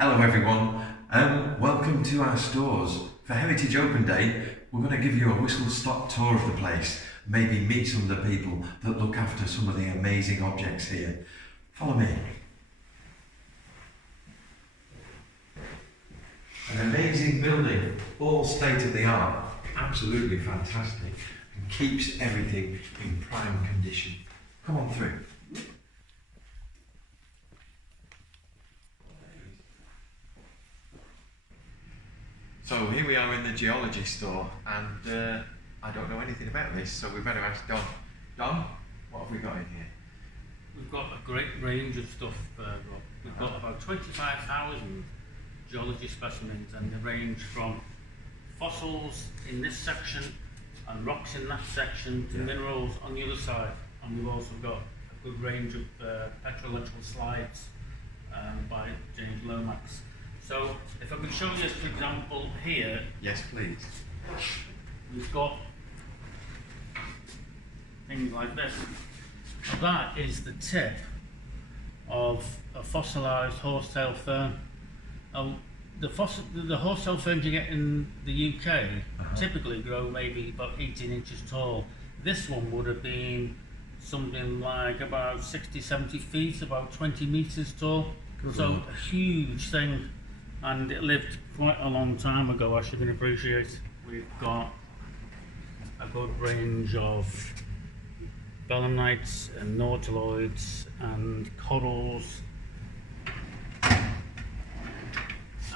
Hello everyone, welcome to our stores. For Heritage Open Day, we're going to give you a whistle-stop tour of the place, maybe meet some of the people that look after some of the amazing objects here. Follow me. An amazing building, all state-of-the-art, absolutely fantastic, and keeps everything in prime condition. Come on through. So here we are in the Geology store, and I don't know anything about this, so we better ask Don. Don, what have we got in here? We've got a great range of stuff, Rob. We've got about 25,000 geology specimens, and they range from fossils in this section and rocks in that section to minerals on the other side. And we've also got a good range of petrological slides by James Lomax. So if I could show you, for example, here. Yes, please. We've got things like this. That is the tip of a fossilised horsetail fern. The horsetail ferns you get in the UK typically grow maybe about 18 inches tall. This one would have been something like about 60-70 feet, about 20 metres tall. Good so Lord. A huge thing, and it lived quite a long time ago, as you can appreciate. We've got a good range of belemnites and nautiloids and corals,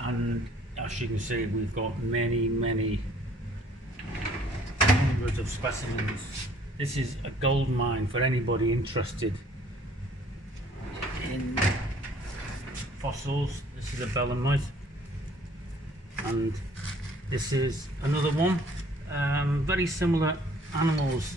and as you can see, we've got many hundreds of specimens. This is a gold mine for anybody interested in fossils. This is a belemnite, and this is another one. Very similar animals.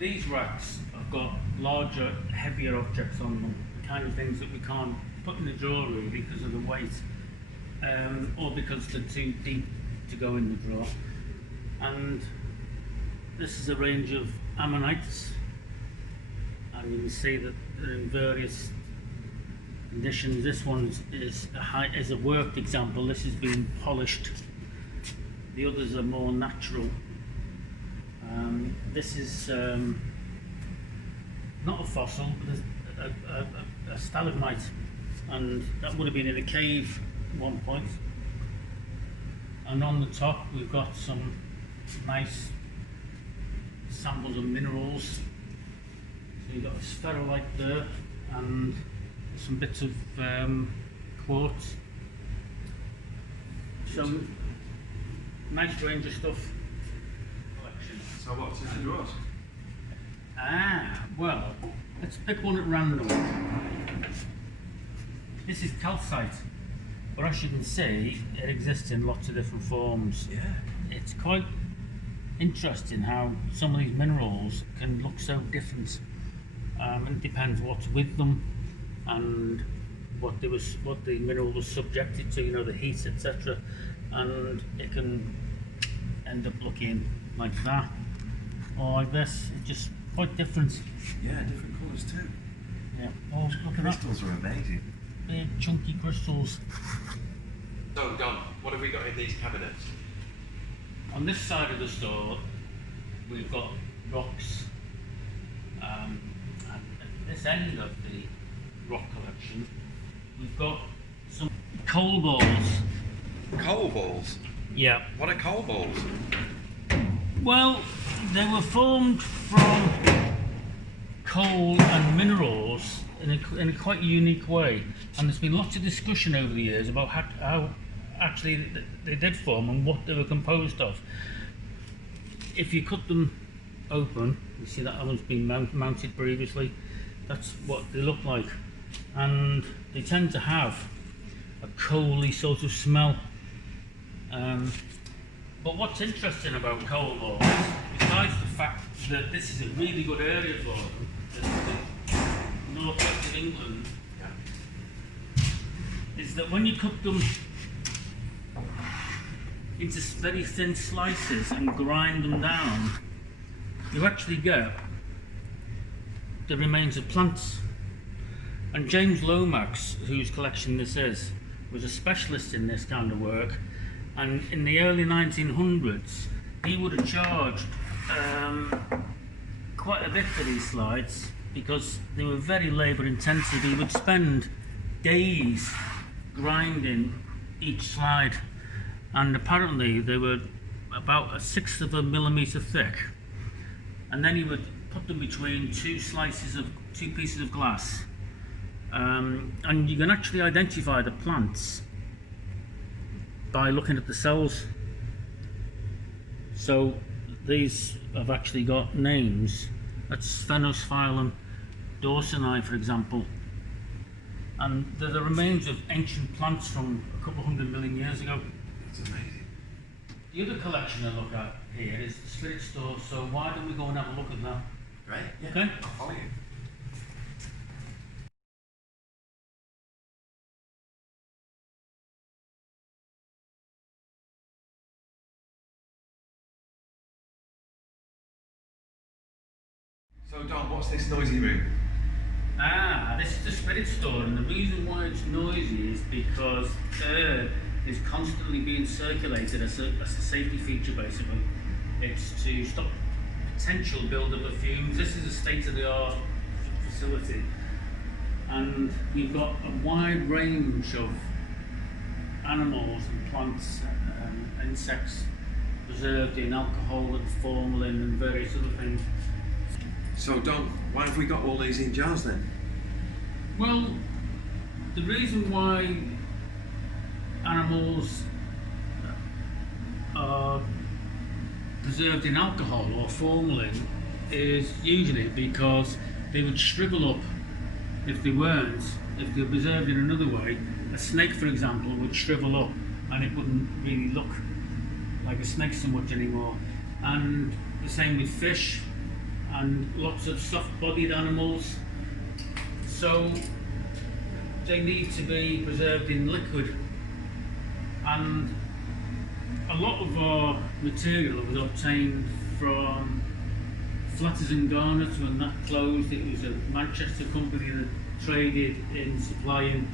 These racks have got larger, heavier objects on them, the kind of things that we can't put in the drawer really because of the weight, or because they're too deep to go in the drawer. And this is a range of ammonites, and you can see that they're in various conditions. This one is a worked example. This has been polished. The others are more natural. This is not a fossil, but a stalagmite, and that would have been in a cave at one point. And on the top we've got some nice samples of minerals. So you've got a spherolite there and some bits of quartz. So nice range of stuff. So what's in the drawers? Well, let's pick one at random. This is calcite, but as you can see, it exists in lots of different forms. Yeah. It's quite interesting how some of these minerals can look so different. It depends what's with them and what the mineral was subjected to, you know, the heat, etc. And it can end up looking like that or like this. It's just quite different. Yeah, different colours too. Yeah. Oh, look at that. Crystals are amazing. Big chunky crystals. So Don, what have we got in these cabinets? On this side of the store, we've got rocks, and at this end of the rock collection, we've got some coal balls. Coal balls? Yeah. What are coal balls? Well, they were formed from coal and minerals in a quite unique way, and there's been lots of discussion over the years about how actually they did form and what they were composed of. If you cut them open, you see that one's been mounted previously, that's what they look like, and they tend to have a coaly sort of smell. But what's interesting about coal balls, besides the fact that this is a really good area for them, the northwest of England, is that when you cut them into very thin slices and grind them down, you actually get the remains of plants. And James Lomax, whose collection this is, was a specialist in this kind of work, and in the early 1900s he would have charged quite a bit for these slides because they were very labour intensive. He would spend days grinding each slide, and apparently they were about 1/6 of a millimetre thick, and then he would put them between two pieces of glass, and you can actually identify the plants by looking at the cells. So these have actually got names. That's Sphenosphilum dawsoni, for example, and they're the remains of ancient plants from a couple 100 million years ago. That's amazing. The other collection I look at here is the spirit store, so why don't we go and have a look at that? Great, yeah, Okay. I'll follow you. So Don, what's this noisy room? This is the spirit store, and the reason why it's noisy is because air is constantly being circulated as a safety feature, basically. It's to stop potential build-up of fumes. This is a state-of-the-art facility, and we've got a wide range of animals and plants and insects preserved in alcohol and formalin and various other things. So Don, why have we got all these in jars then? Well, the reason why animals are preserved in alcohol or formalin is usually because they would shrivel up if they weren't. If they were preserved in another way, a snake, for example, would shrivel up and it wouldn't really look like a snake so much anymore. And the same with fish and lots of soft-bodied animals. So they need to be preserved in liquid. And a lot of our material was obtained from Flatters and Garnet. When that closed, it was a Manchester company that traded in supplying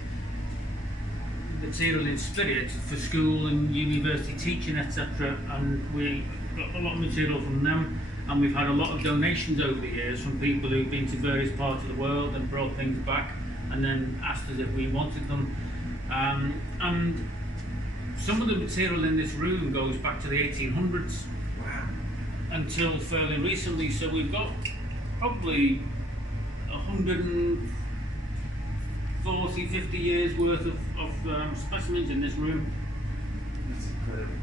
material in spirit for school and university teaching, etc. And we got a lot of material from them, and we've had a lot of donations over the years from people who've been to various parts of the world and brought things back and then asked us if we wanted them. And some of the material in this room goes back to the 1800s. Wow. Until fairly recently, so we've got probably 140, 50 years worth of specimens in this room. That's incredible.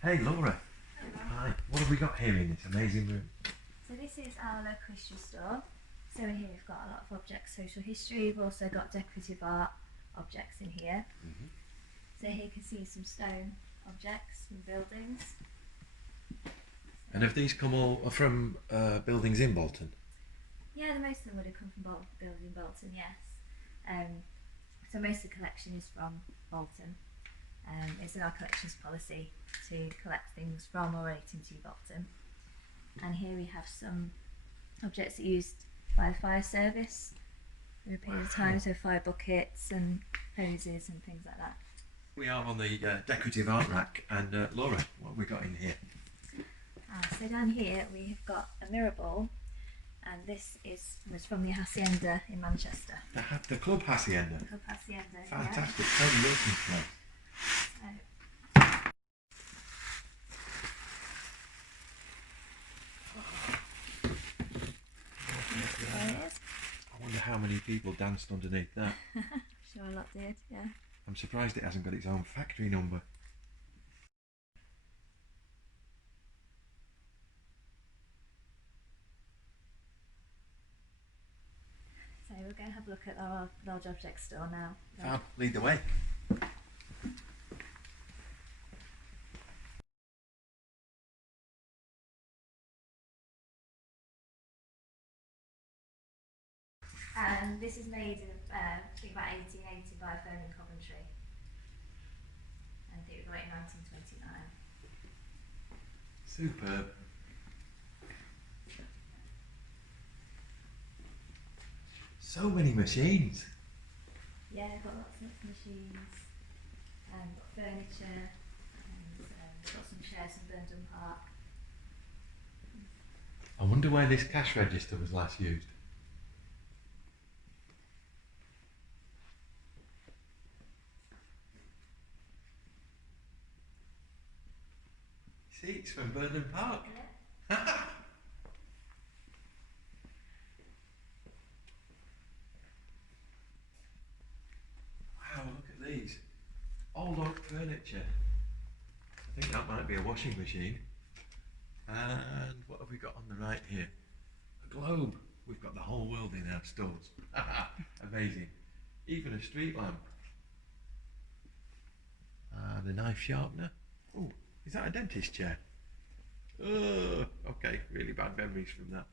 Hey Laura. Hi. What have we got here in this amazing room? So this is our local history store. So here we've got a lot of objects, social history. We've also got decorative art objects in here. So here you can see some stone objects and buildings. And have these come all from buildings in Bolton? Yeah, the most of them would have come from buildings in Bolton, yes. So most of the collection is from Bolton. It's in our collections policy to collect things from or relating to Bolton. And here we have some objects that are used by the fire service for a period of time, so fire buckets and hoses and things like that. We are on the decorative art rack, and Laura, what have we got in here? So down here we have got a mirror ball, and this was from the Hacienda in Manchester. The Club Hacienda. Club Hacienda. Fantastic. Tony Wilson's place. There it is. I wonder how many people danced underneath that. Sure a lot did, yeah. I'm surprised it hasn't got its own factory number. So we're going to have a look at our large object store now. Fab, lead the way. this is made in, I think about 1880 by a firm in Coventry. I think it was like 1929. Superb. So many machines. Yeah, I've got lots of machines, got furniture, and got some chairs from Burndon Park. I wonder where this cash register was last used. See, it's from Burndon Park. Yeah. Wow, look at these. Old oak furniture. I think that might be a washing machine. And what have we got on the right here? A globe. We've got the whole world in our stores. Amazing. Even a street lamp. And a knife sharpener. Oh, is that a dentist chair? Oh, okay, really bad memories from that.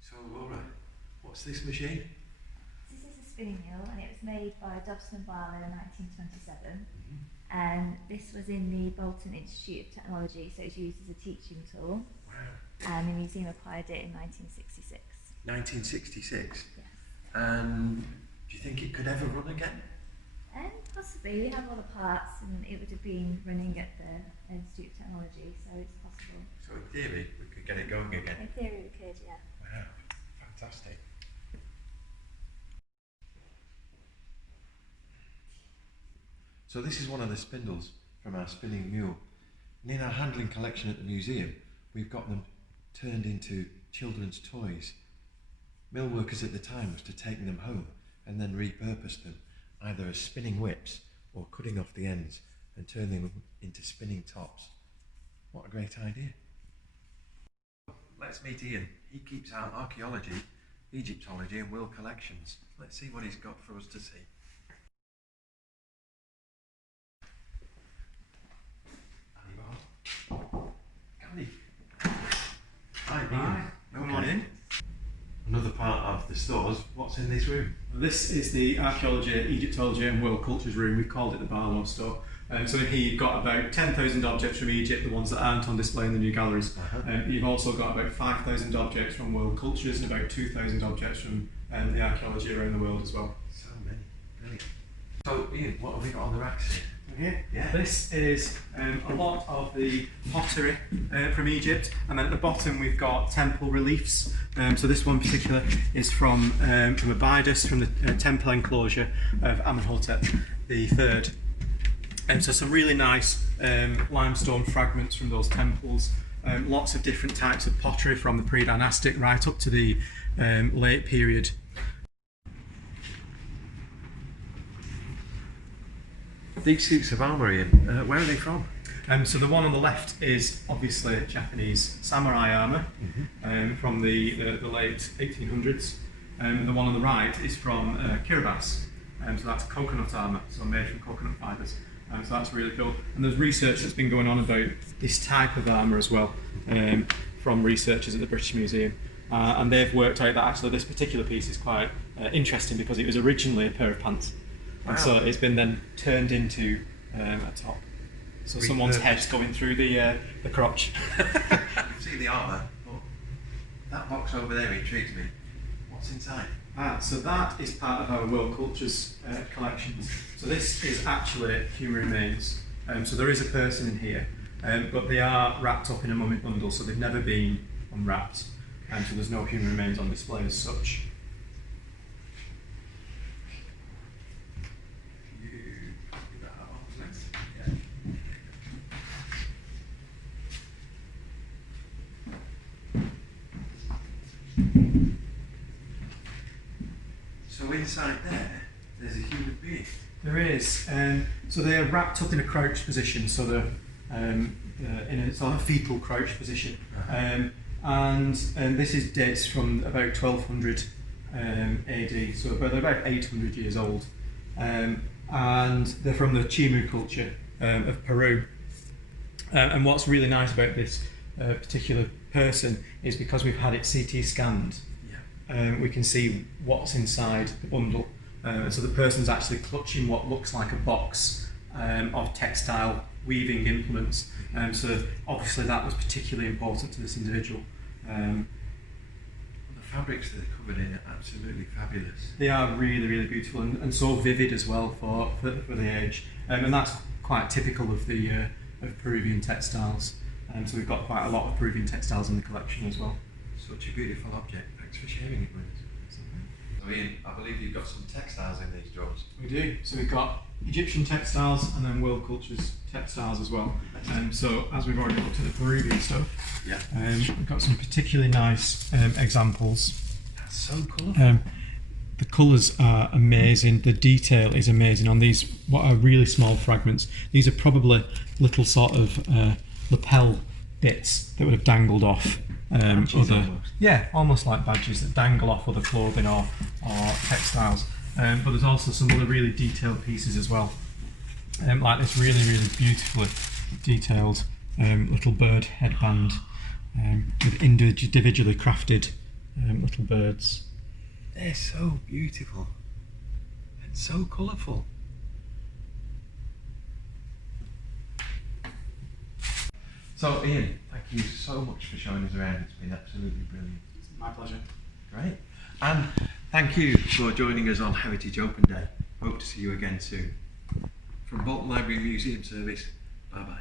So Laura, what's this machine? This is a spinning mill, and it was made by Dobson and Barlow in 1927. And this was in the Bolton Institute of Technology, so it's used as a teaching tool. Wow. And the museum acquired it in 1966. 1966? Yes. And do you think it could ever run again? And possibly, we have all the parts, and it would have been running at the Institute of Technology, so it's possible. So in theory, we could get it going again. In theory, we could, yeah. Wow, fantastic. So this is one of the spindles from our spinning mule. And in our handling collection at the museum, we've got them turned into children's toys. Mill workers at the time was to take them home and then repurpose them, either as spinning whips or cutting off the ends and turning them into spinning tops. What a great idea. Let's meet Ian. He keeps our archaeology, Egyptology and will collections. Let's see what he's got for us to see. Candy. Hi Ian. Come on in. Another part of the stores. What's in this room? This is the Archaeology, Egyptology and World Cultures room. We called it the Barlow store. So in here you've got about 10,000 objects from Egypt, the ones that aren't on display in the new galleries. You've also got about 5,000 objects from World Cultures and about 2,000 objects from the archaeology around the world as well. So many. Brilliant. So Ian, what have we got on the racks here? Here. Yeah. This is a lot of the pottery from Egypt, and then at the bottom we've got temple reliefs. So this one in particular is from Abydos, from the temple enclosure of Amenhotep III. So some really nice limestone fragments from those temples. Lots of different types of pottery from the pre-dynastic right up to the late period. These suits of armour, Ian, where are they from? So the one on the left is obviously Japanese samurai armour from the late 1800s. The one on the right is from Kiribati, so that's coconut armour, so made from coconut fibres. So that's really cool. And there's research that's been going on about this type of armour as well from researchers at the British Museum. And they've worked out that actually this particular piece is quite interesting because it was originally a pair of pants. Wow. And so it's been then turned into a top. So someone's head's going through the crotch. See the armour, but that box over there intrigues me. What's inside? So that is part of our World Cultures collections. So this is actually human remains. So there is a person in here, but they are wrapped up in a mummy bundle, so they've never been unwrapped. So there's no human remains on display as such. So inside there's a human being. There is. So they are wrapped up in a crouched position, so they're in a sort of fetal crouched position. and this is dates from about 1200 AD, so they're about 800 years old, and they're from the Chimu culture of Peru. And what's really nice about this particular person is because we've had it CT scanned, we can see what's inside the bundle. So the person's actually clutching what looks like a box of textile weaving implements. So obviously that was particularly important to this individual. The fabrics that are covered in are absolutely fabulous. They are really, really beautiful and so vivid as well for the age. And that's quite typical of the of Peruvian textiles. So we've got quite a lot of Peruvian textiles in the collection as well. Such a beautiful object. Thanks for sharing it with us. So Ian, I believe you've got some textiles in these drawers. We do. So we've got Egyptian textiles and then world cultures textiles as well. So as we've already looked at the Peruvian stuff, we've got some particularly nice examples. That's so colourful. The colours are amazing, the detail is amazing on these, what are really small fragments. These are probably little sort of lapel bits that would have dangled off almost like badges that dangle off other clothing or textiles. But there's also some other really detailed pieces as well, like this really, really beautifully detailed little bird headband with individually crafted little birds. They're so beautiful and so colourful. So Ian, thank you so much for showing us around. It's been absolutely brilliant. It's my pleasure. Great. And thank you for joining us on Heritage Open Day. Hope to see you again soon. From Bolton Library Museum Service, bye bye.